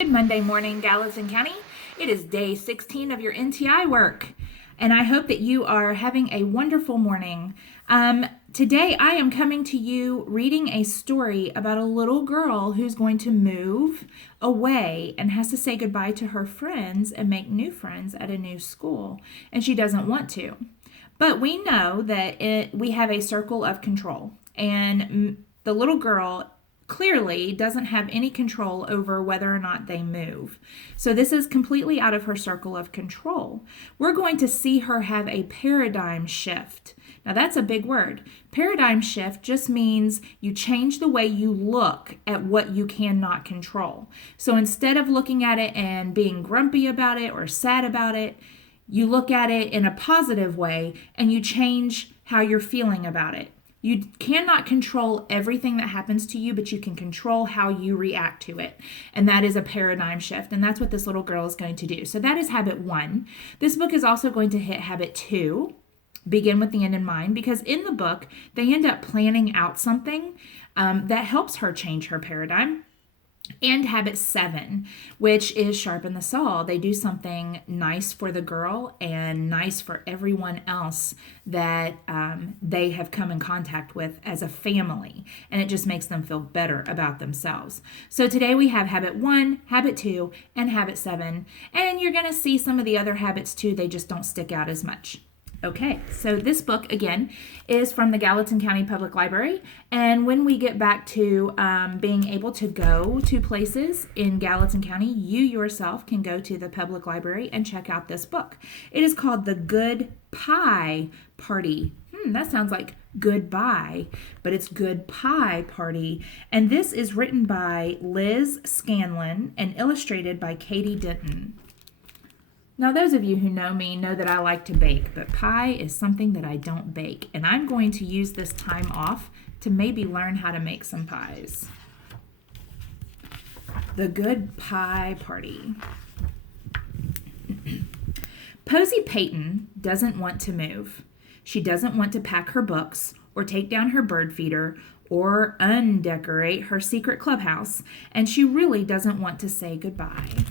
Good Monday morning, Gallatin County. It is day 16 of your NTI work, and I hope that you are having a wonderful morning. Today, I am coming to you reading a story about a little girl who's going to move away and has to say goodbye to her friends and make new friends at a new school, and she doesn't want to. But we know that we have a circle of control, and the little girl clearly doesn't have any control over whether or not they move. So this is completely out of her circle of control. We're going to see her have a paradigm shift. Now that's a big word. Paradigm shift just means you change the way you look at what you cannot control. So instead of looking at it and being grumpy about it or sad about it, you look at it in a positive way and you change how you're feeling about it. You cannot control everything that happens to you, but you can control how you react to it. And that is a paradigm shift. And that's what this little girl is going to do. So that is habit 1. This book is also going to hit habit 2, begin with the end in mind, because in the book, they end up planning out something that helps her change her paradigm. And habit 7, which is sharpen the saw. They do something nice for the girl and nice for everyone else that they have come in contact with as a family. And it just makes them feel better about themselves. So today we have habit 1, habit 2, and habit 7. And you're going to see some of the other habits too. They just don't stick out as much. Okay, so this book, again, is from the Gallatin County Public Library, and when we get back to being able to go to places in Gallatin County, you yourself can go to the public library and check out this book. It is called The Good Pie Party. That sounds like goodbye, but it's Good Pie Party, and this is written by Liz Scanlon and illustrated by Katie Denton. Now, those of you who know me know that I like to bake, but pie is something that I don't bake, and I'm going to use this time off to maybe learn how to make some pies. The Good Pie Party. Posy Payton doesn't want to move. She doesn't want to pack her books or take down her bird feeder or undecorate her secret clubhouse, and she really doesn't want to say goodbye.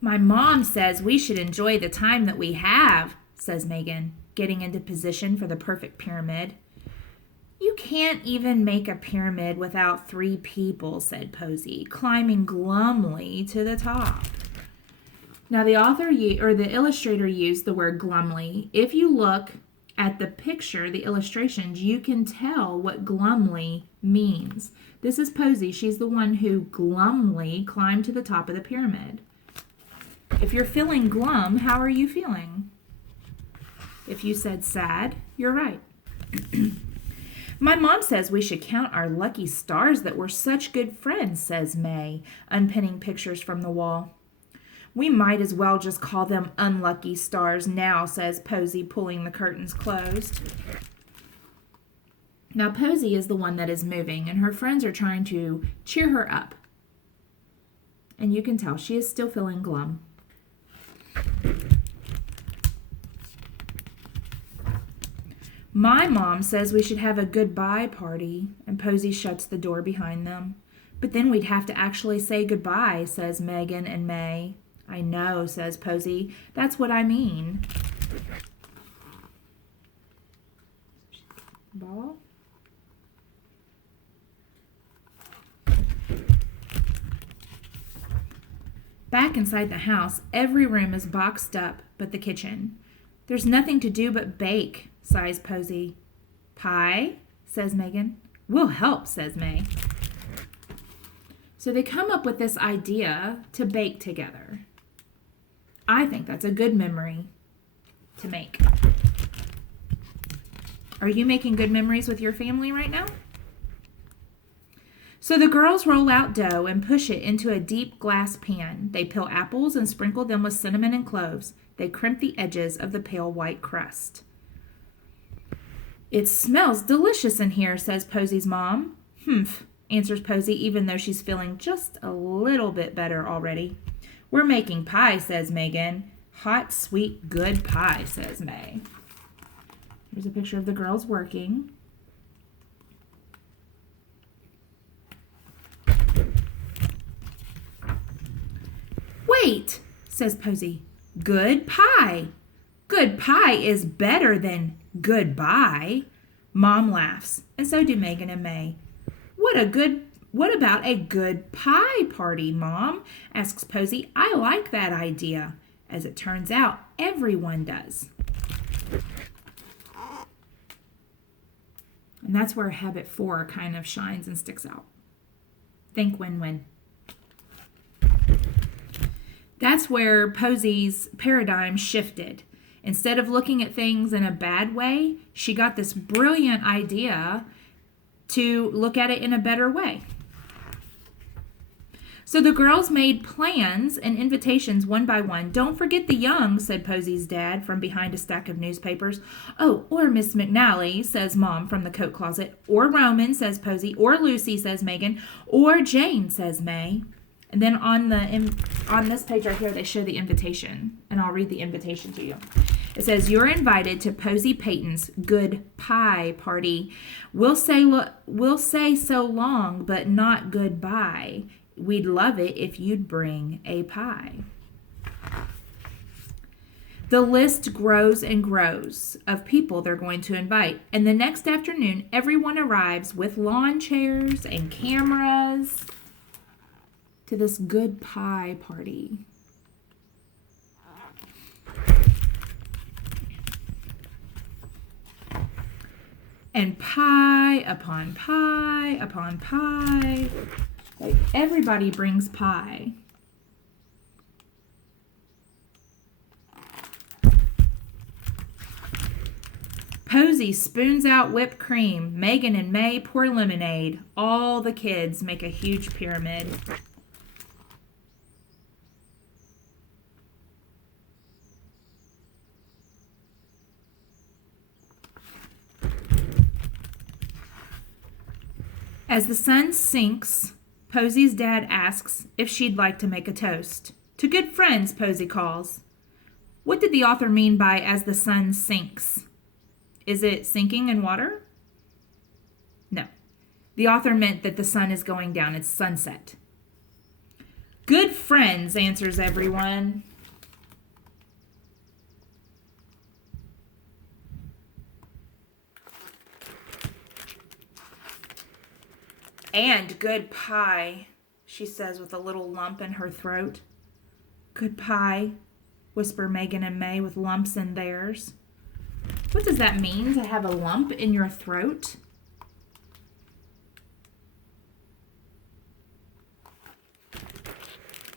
My mom says we should enjoy the time that we have, says Megan, getting into position for the perfect pyramid. You can't even make a pyramid without 3 people, said Posy, climbing glumly to the top. Now the the illustrator used the word glumly. If you look at the picture, the illustrations, you can tell what glumly means. This is Posy. She's the one who glumly climbed to the top of the pyramid. If you're feeling glum, how are you feeling? If you said sad, you're right. My mom says we should count our lucky stars that we're such good friends, says May, unpinning pictures from the wall. We might as well just call them unlucky stars now, says Posy, pulling the curtains closed. Now, Posy is the one that is moving, and her friends are trying to cheer her up. And you can tell she is still feeling glum. My mom says we should have a goodbye party, and Posy shuts the door behind them. But then we'd have to actually say goodbye, says Megan and May. I know, says Posy. That's what I mean. Ball? Back inside the house, every room is boxed up but the kitchen. There's nothing to do but bake, sighs Posy. Pie, says Megan. We'll help, says May. So they come up with this idea to bake together. I think that's a good memory to make. Are you making good memories with your family right now? So the girls roll out dough and push it into a deep glass pan. They peel apples and sprinkle them with cinnamon and cloves. They crimp the edges of the pale white crust. It smells delicious in here, says Posy's mom. Humph, answers Posy, even though she's feeling just a little bit better already. We're making pie, says Megan. Hot, sweet, good pie, says May. Here's a picture of the girls working. Wait, says Posy. Good pie. Good pie is better than goodbye. Mom laughs, and so do Megan and May. What about a good pie party, Mom? Asks Posy. I like that idea. As it turns out, everyone does. And that's where habit 4 kind of shines and sticks out. Think win-win. That's where Posy's paradigm shifted. Instead of looking at things in a bad way, she got this brilliant idea to look at it in a better way. So the girls made plans and invitations one by one. Don't forget the young, said Posy's dad from behind a stack of newspapers. Oh, or Miss McNally, says Mom from the coat closet. Or Roman, says Posy. Or Lucy, says Megan. Or Jane, says May. And then on this page right here, they show the invitation. And I'll read the invitation to you. It says, you're invited to Posy Payton's good pie party. We'll say so long, but not goodbye. We'd love it if you'd bring a pie. The list grows and grows of people they're going to invite. And the next afternoon, everyone arrives with lawn chairs and cameras to this good pie party. And pie upon pie upon pie. Like everybody brings pie. Posy spoons out whipped cream. Megan and May pour lemonade. All the kids make a huge pyramid. As the sun sinks, Posy's dad asks if she'd like to make a toast. To good friends, Posy calls. What did the author mean by as the sun sinks? Is it sinking in water? No. The author meant that the sun is going down. It's sunset. Good friends, answers everyone. And good pie, she says with a little lump in her throat. Good pie, whisper Megan and May with lumps in theirs. What does that mean, to have a lump in your throat?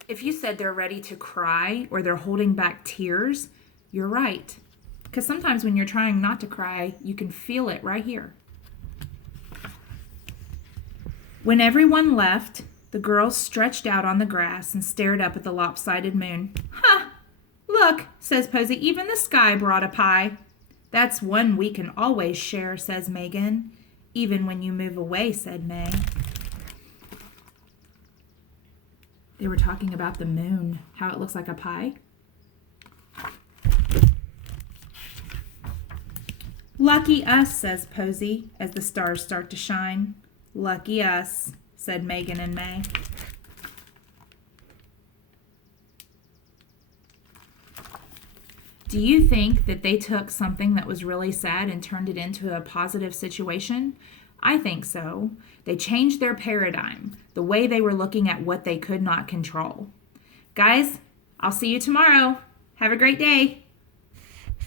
If you said they're ready to cry or they're holding back tears, you're right. Because sometimes when you're trying not to cry, you can feel it right here. When everyone left, the girls stretched out on the grass and stared up at the lopsided moon. Ha! Look, says Posy, even the sky brought a pie. That's one we can always share, says Megan. Even when you move away, said May. They were talking about the moon, how it looks like a pie. Lucky us, says Posy, as the stars start to shine. Lucky us, said Megan and May. Do you think that they took something that was really sad and turned it into a positive situation? I think so. They changed their paradigm, the way they were looking at what they could not control. Guys, I'll see you tomorrow. Have a great day.